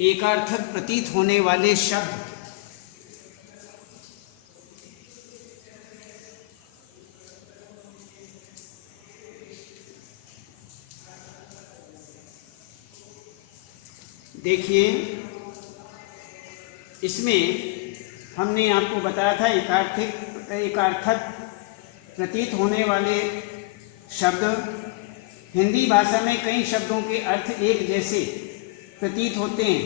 एकार्थक प्रतीत होने वाले शब्द। देखिए, इसमें हमने आपको बताया था एकार्थक प्रतीत होने वाले शब्द। हिंदी भाषा में कई शब्दों के अर्थ एक जैसे प्रतीत होते हैं,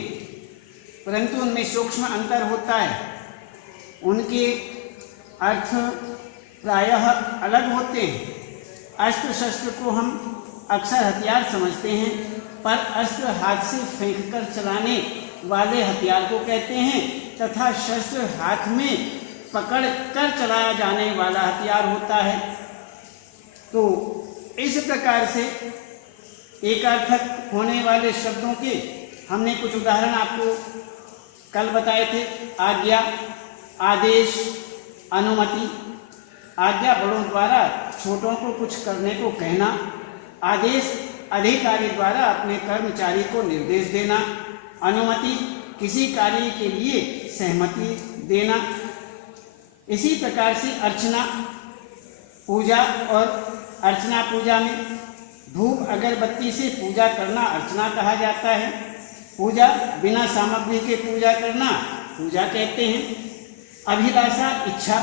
परंतु उनमें सूक्ष्म अंतर होता है। उनके अर्थ प्रायः अलग होते हैं। अस्त्र शस्त्र को हम अक्सर हथियार समझते हैं, पर अस्त्र हाथ से फेंककर चलाने वाले हथियार को कहते हैं, तथा शस्त्र हाथ में पकड़ कर चलाया जाने वाला हथियार होता है। तो इस प्रकार से एकार्थक होने वाले शब्दों के हमने कुछ उदाहरण आपको कल बताए थे। आज्ञा, आदेश, अनुमति। आज्ञा बड़ों द्वारा छोटों को कुछ करने को कहना। आदेश अधिकारी द्वारा अपने कर्मचारी को निर्देश देना। अनुमति किसी कार्य के लिए सहमति देना। इसी प्रकार से अर्चना, पूजा और अर्चना पूजा में धूप अगरबत्ती से पूजा करना अर्चना कहा जाता है। पूजा बिना सामग्री के पूजा करना पूजा कहते हैं। अभिलाषा, इच्छा।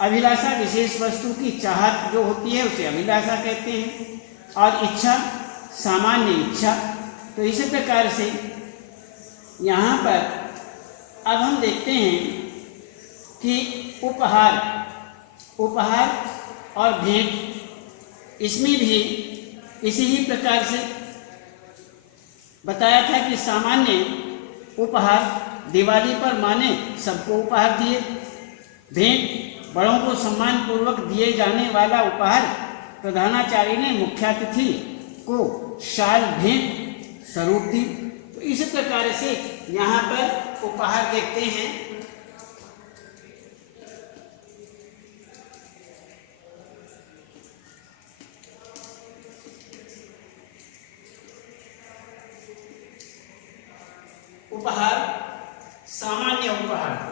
अभिलाषा विशेष वस्तु की चाहत जो होती है उसे अभिलाषा कहते हैं, और इच्छा सामान्य इच्छा। तो इसी प्रकार से यहाँ पर अब हम देखते हैं कि उपहार और भेंट, इसमें भी इसी ही प्रकार से बताया था कि सामान्य उपहार दिवाली पर माँ ने सबको उपहार दिए। भेंट बड़ों को सम्मान पूर्वक दिए जाने वाला उपहार। प्रधानाचार्य ने मुख्यातिथि को शाल भेंट स्वरूप दी। तो इस प्रकार से यहाँ पर उपहार देखते हैं। उपहार, सामान्य उपहार।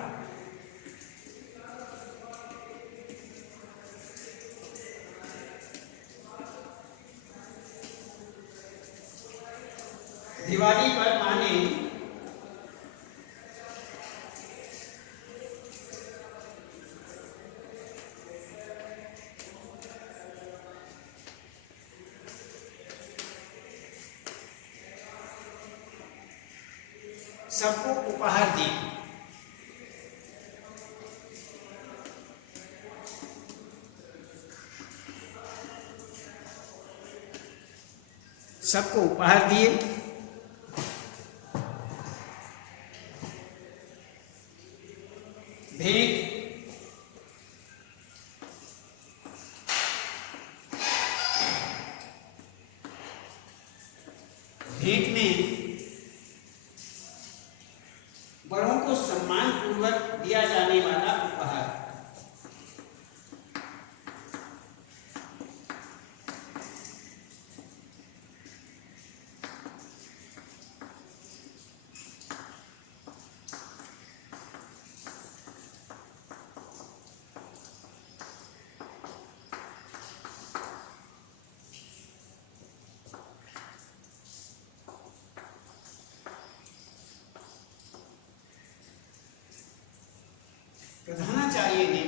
दिवाली पर माने सबको उपहार दी। सबको उपहार दिए। भेंट, भेंट में बड़ों को सम्मान पूर्वक दिया जाने वाला उपहार। प्रधानाचार्य ने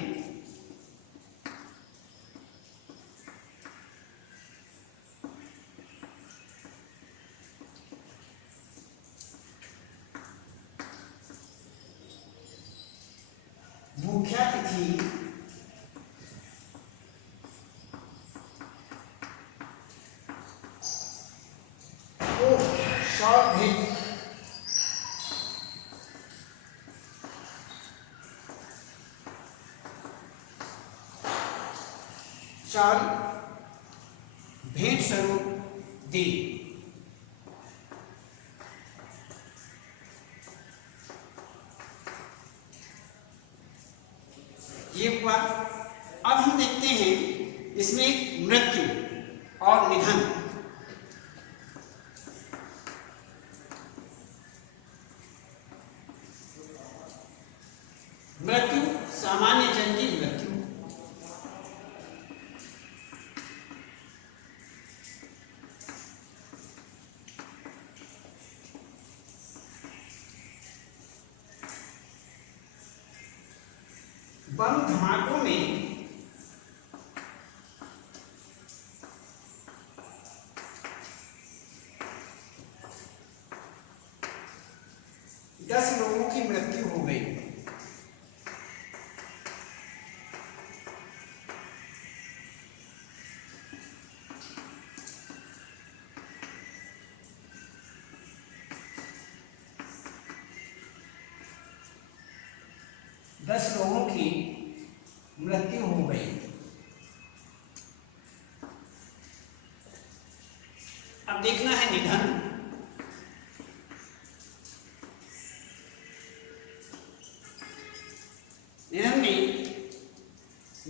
मुख्यातिथि को शाल भेंट स्वरूप दी। ये हुआ। अब हम देखते हैं इसमें मृत्यु और निधन। बम धमाकों में 10 लोगों की मृत्यु हो गई। दस लोगों की मृत्यु हो गई। अब देखना है निधन। निधन में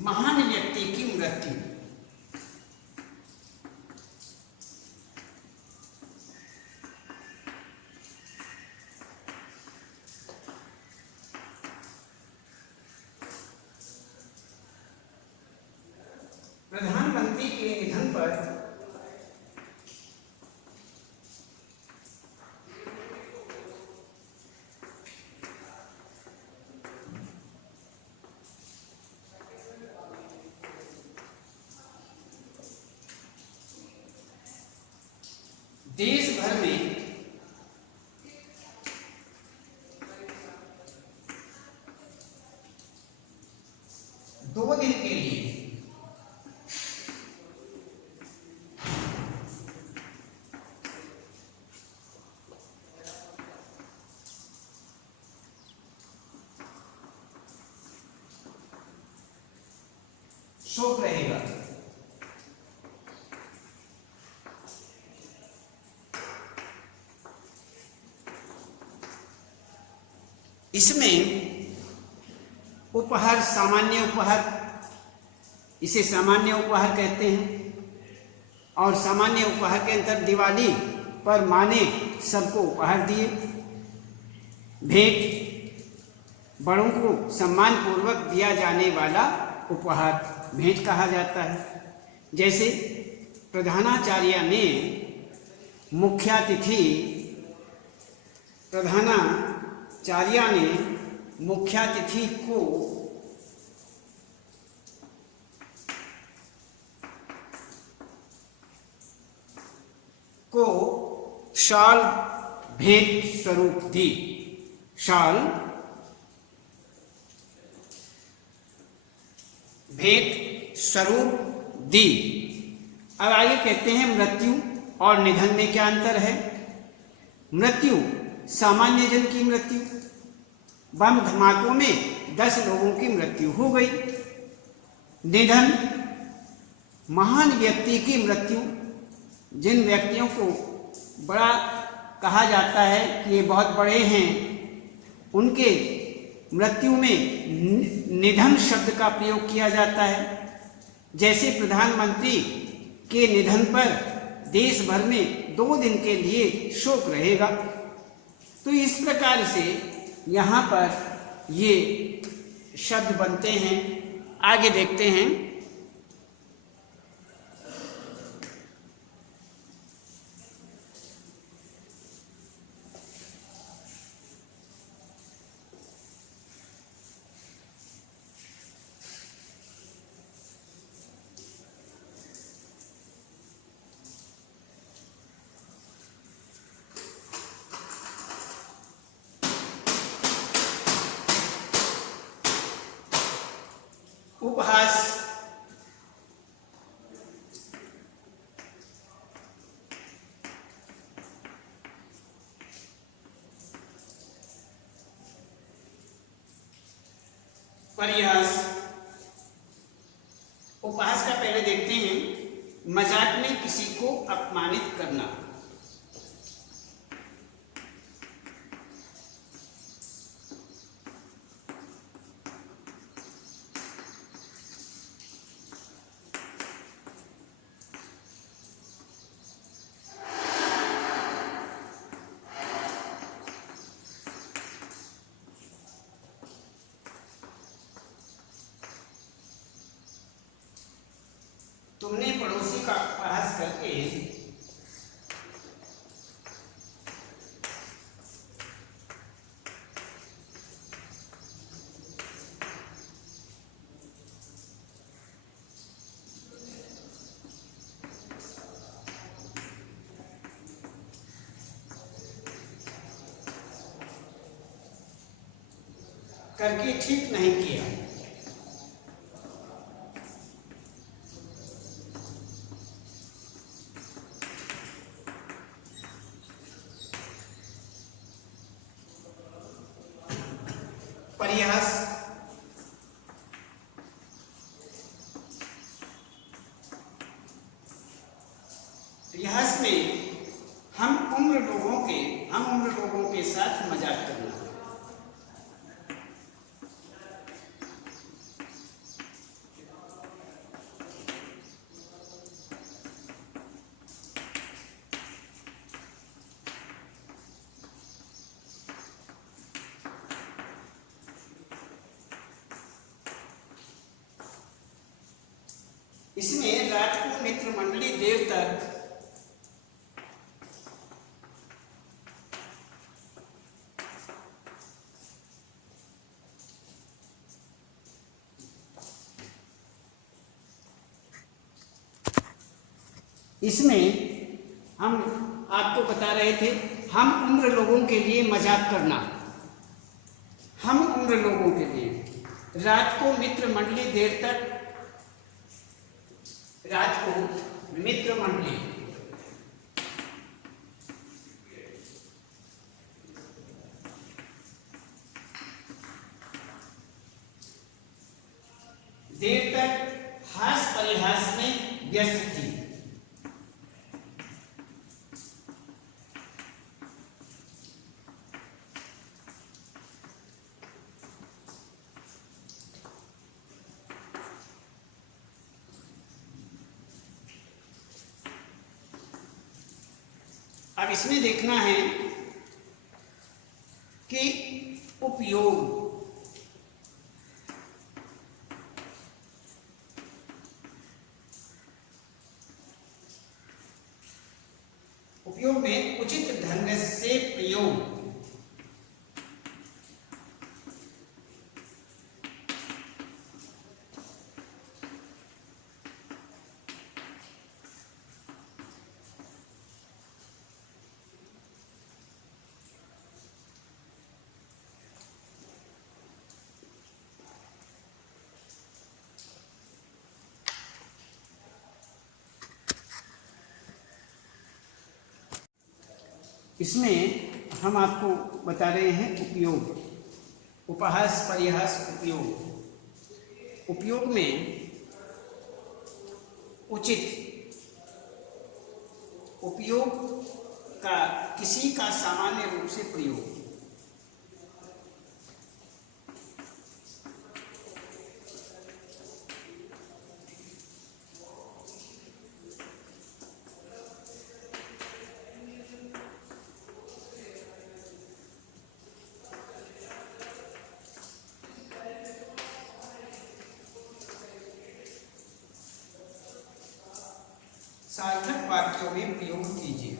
महान व्यक्ति की मृत्यु। प्रधानमंत्री के निधन पर देश भर में दो दिन के लिए शोक रहेगा। इसमें उपहार, सामान्य उपहार, इसे सामान्य उपहार कहते हैं, और सामान्य उपहार के अंतर दिवाली पर माँ ने सबको उपहार दिए। भेंट, बड़ों को सम्मान पूर्वक दिया जाने वाला उपहार भेंट कहा जाता है। जैसे प्रधानाचार्य ने मुख्यातिथि को शाल भेंट स्वरूप दी। शाल भेंट स्वरूप दी। अब आगे कहते हैं मृत्यु और निधन में क्या अंतर है। मृत्यु सामान्य जन की मृत्यु। बम धमाकों में 10 लोगों की मृत्यु हो गई। निधन महान व्यक्ति की मृत्यु। जिन व्यक्तियों को बड़ा कहा जाता है कि ये बहुत बड़े हैं, उनके मृत्यु में निधन शब्द का प्रयोग किया जाता है। जैसे प्रधानमंत्री के निधन पर देश भर में 2 दिन के लिए शोक रहेगा। तो इस प्रकार से यहाँ पर ये शब्द बनते हैं। आगे देखते हैं। उपहास, परिहास। उपहास का पहले देखते हैं। मजाक में किसी को अपमानित करना। तुमने पड़ोसी का उपहास करके करके ठीक नहीं किया। परिहास, परिहास में हम उम्र लोगों के साथ मजाक करना। इसमें रात को मित्र मंडली देर तक इसमें हम आपको बता रहे थे, हम उम्र लोगों के लिए मजाक करना। हम उम्र लोगों के लिए रात को मित्र मंडली देर तक, रात को मित्र मंडली देर तक हास परिहास में व्यस्त थी। अब इसमें देखना है कि उपयोग, उपयोग में उचित ढंग से प्रयोग। इसमें हम आपको बता रहे हैं उपयोग, उपहास परिहास उपयोग। उपयोग में उचित, उपयोग का किसी का सामान्य रूप से प्रयोग। सार्थक वाक्यों में प्रयोग कीजिए।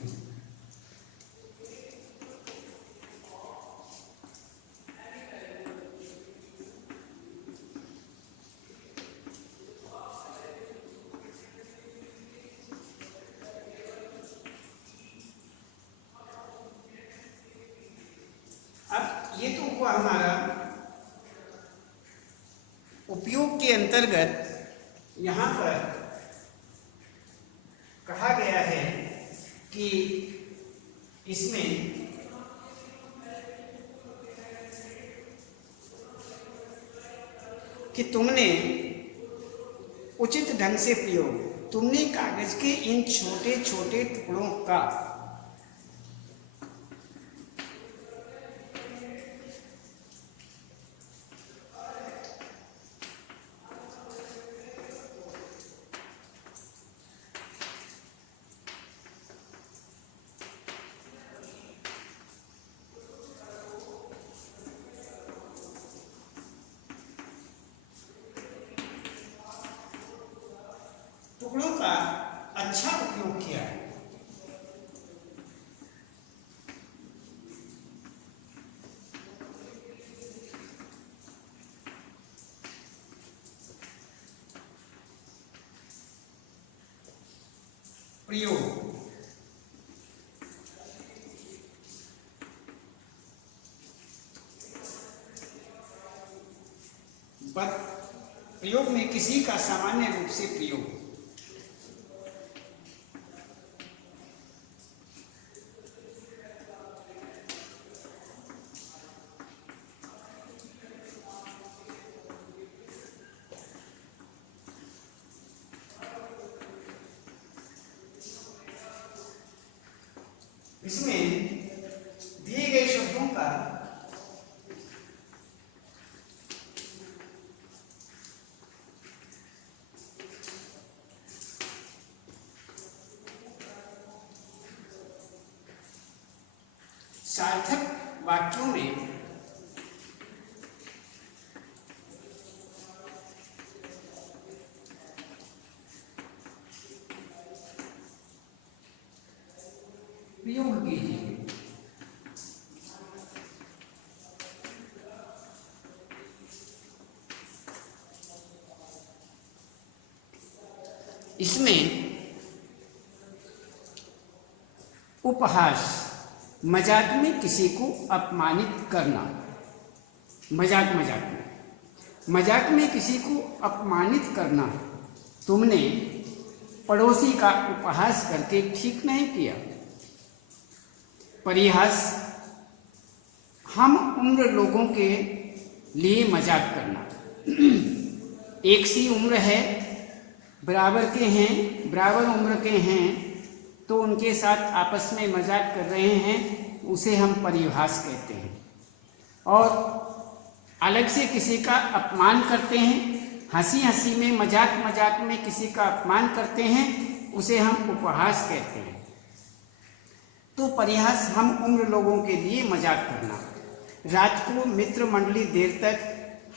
अब ये तो हुआ हमारा उपयोग के अंतर्गत। यहाँ पर कहा गया है कि इसमें कि तुमने उचित ढंग से प्रयोग, तुमने कागज के इन छोटे छोटे टुकड़ों का टुकड़ों का अच्छा उपयोग किया है। प्रयोग, पद प्रयोग में किसी का सामान्य रूप से प्रयोग। इसमें दिए गए शब्दों का सार्थक वाक्यों में प्रयोग कीजिए। इसमें उपहास, मजाक में किसी को अपमानित करना, मजाक में किसी को अपमानित करना तुमने पड़ोसी का उपहास करके ठीक नहीं किया। परिहास, हम उम्र लोगों के लिए मजाक करना। एक सी उम्र है, बराबर उम्र के हैं तो उनके साथ आपस में मजाक कर रहे हैं, उसे हम परिहास कहते हैं। और अलग से किसी का अपमान करते हैं, हंसी में मजाक में किसी का अपमान करते हैं, उसे हम उपहास कहते हैं। तो परिहास, हम उम्र लोगों के लिए मजाक करना। रात को मित्र मंडली देर तक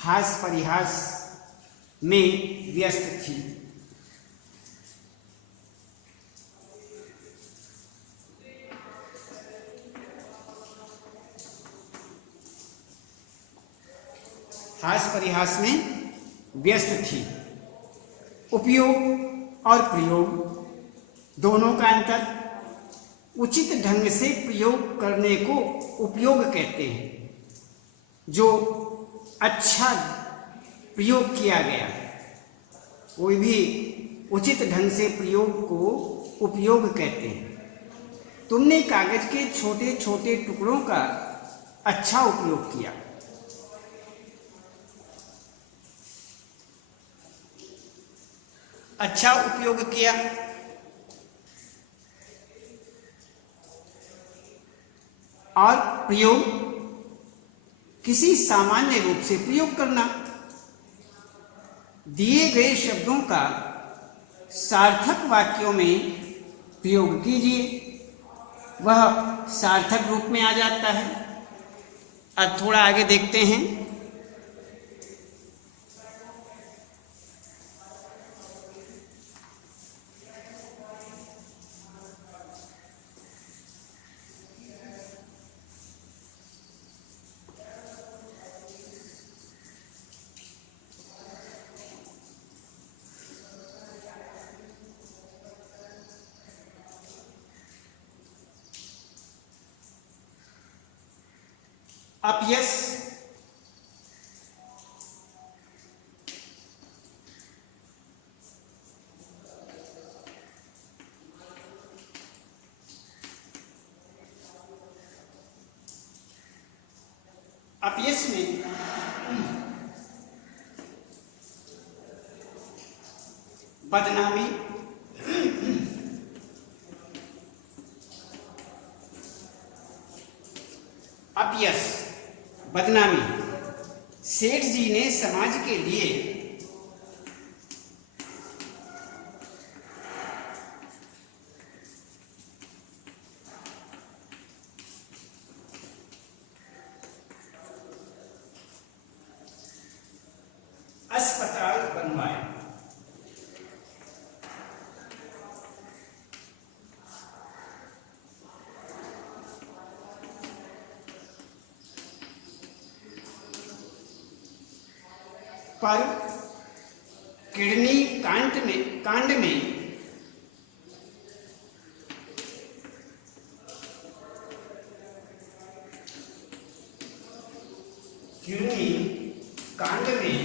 हास परिहास में व्यस्त थी। हास परिहास में व्यस्त थी। उपयोग और प्रयोग दोनों का अंतर। उचित ढंग से प्रयोग करने को उपयोग कहते हैं, जो अच्छा प्रयोग किया गया। कोई भी उचित ढंग से प्रयोग को उपयोग कहते हैं। तुमने कागज के छोटे छोटे टुकड़ों का अच्छा उपयोग किया। अच्छा उपयोग किया। और प्रयोग, किसी सामान्य रूप से प्रयोग करना। दिए गए शब्दों का सार्थक वाक्यों में प्रयोग कीजिए, वह सार्थक रूप में आ जाता है। अब थोड़ा आगे देखते हैं। अपयश, अपयश में बदनामी, अपयश बदनामी। सेठ जी ने समाज के लिए अस्पताल बनवाया। पर किडनी कांड में किडनी कांड में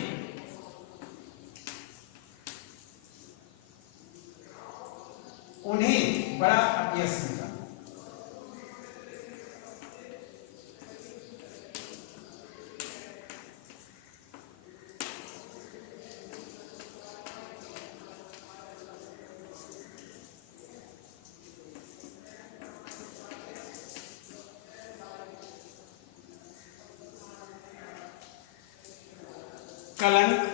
कलंक,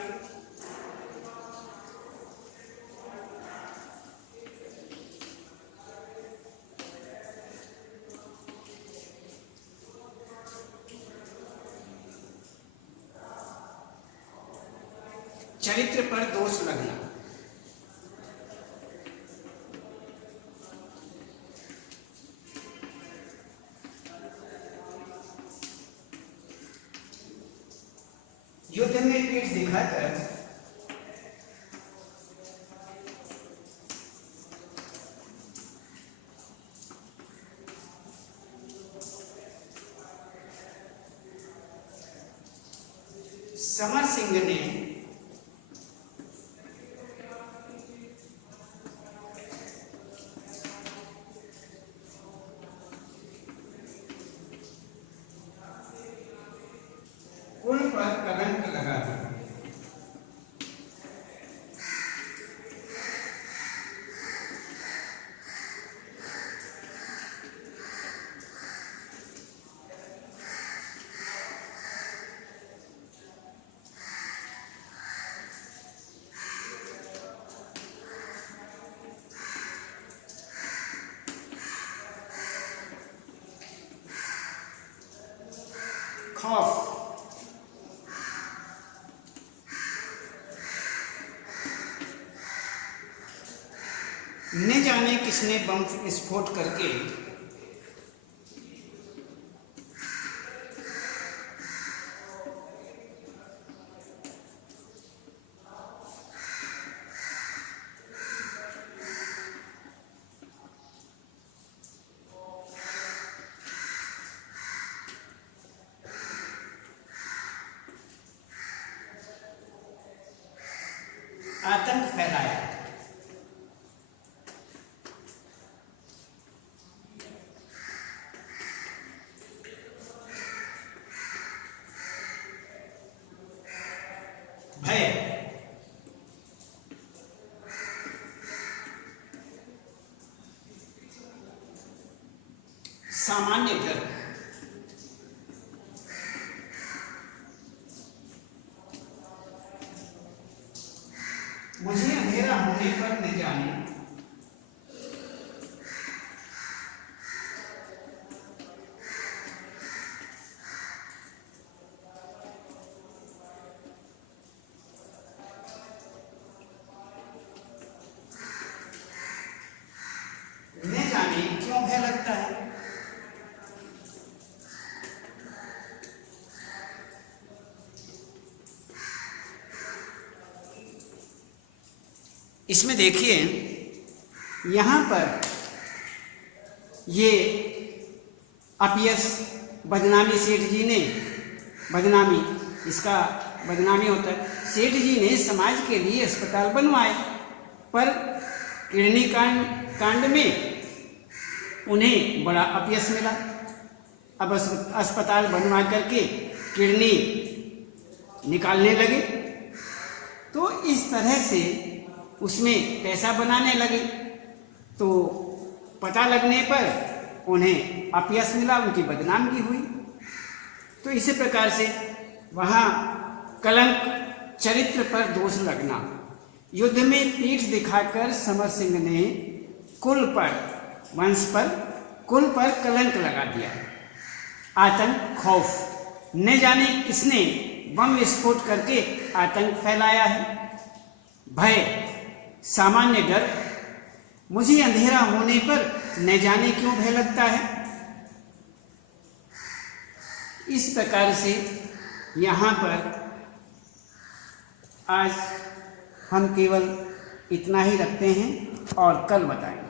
चरित्र पर दोष लगना, युद्ध में पीठ दिखाकर समर सिंह ने कुल पर कलंक लगा दिया। खौफ, न जाने किसने बम विस्फोट करके आतंक फैलाया। भय, सामान्य डर, मुझे अंधेरा होने पर न जाने क्यों भय लगता है। इसमें देखिए यहाँ पर ये अपयश बदनामी सेठ जी ने, बदनामी इसका बदनामी होता है। सेठ जी ने समाज के लिए अस्पताल बनवाए, पर किडनी कांड में उन्हें बड़ा अपयश मिला। अब अस्पताल बनवा करके किडनी निकालने लगे, तो इस तरह से उसमें पैसा बनाने लगे। तो पता लगने पर उन्हें अपयश मिला, उनकी बदनामी हुई। तो इसी प्रकार से वहाँ कलंक, चरित्र पर दोष लगना। युद्ध में पीठ दिखाकर समर सिंह ने कुल पर, वंश पर, कुल पर कलंक लगा दिया। आतंक, खौफ, न जाने किसने बम विस्फोट करके आतंक फैलाया है। भय, सामान्य डर, मुझे अंधेरा होने पर न जाने क्यों भय लगता है। इस प्रकार से यहाँ पर आज हम केवल इतना ही रखते हैं और कल बताएंगे।